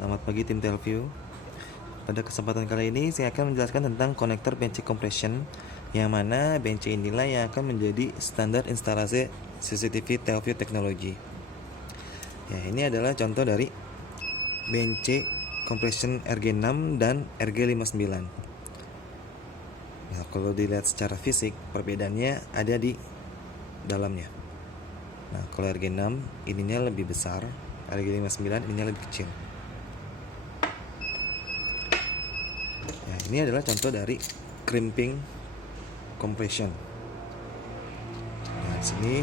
Selamat pagi tim Telview. Pada kesempatan kali ini saya akan menjelaskan tentang konektor bench compression, yang mana bench inilah yang akan menjadi standar instalasi CCTV Telview Technology. Ya, ini adalah contoh dari bench compression RG6 dan RG59. Nah, kalau dilihat secara fisik, perbedaannya ada di dalamnya. Nah, kalau RG6 ininya lebih besar, RG59 ininya lebih kecil. Nah, ini adalah contoh dari crimping compression. Nah, di sini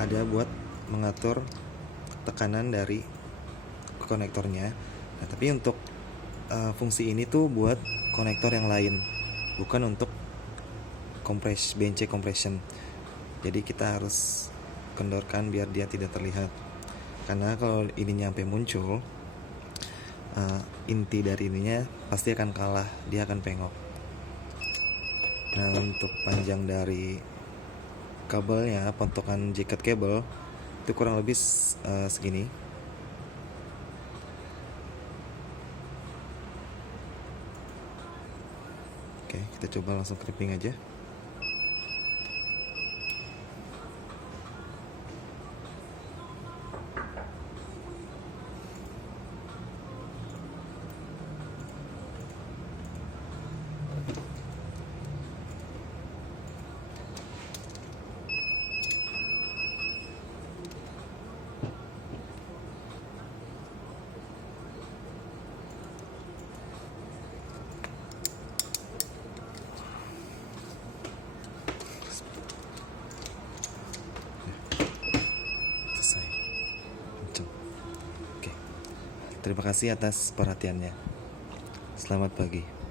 ada buat mengatur tekanan dari konektornya. Nah, tapi untuk fungsi ini tuh buat konektor yang lain, bukan untuk bench compression. Jadi kita harus kendorkan biar dia tidak terlihat. Karena kalau ini nyampe muncul, inti dari ininya pasti akan kalah, dia akan pengok. Nah, untuk panjang dari kabelnya, pontokan jaket kabel itu kurang lebih segini. Oke, kita coba langsung crimping aja. Selesai. Oke. Terima kasih atas perhatiannya. Selamat pagi.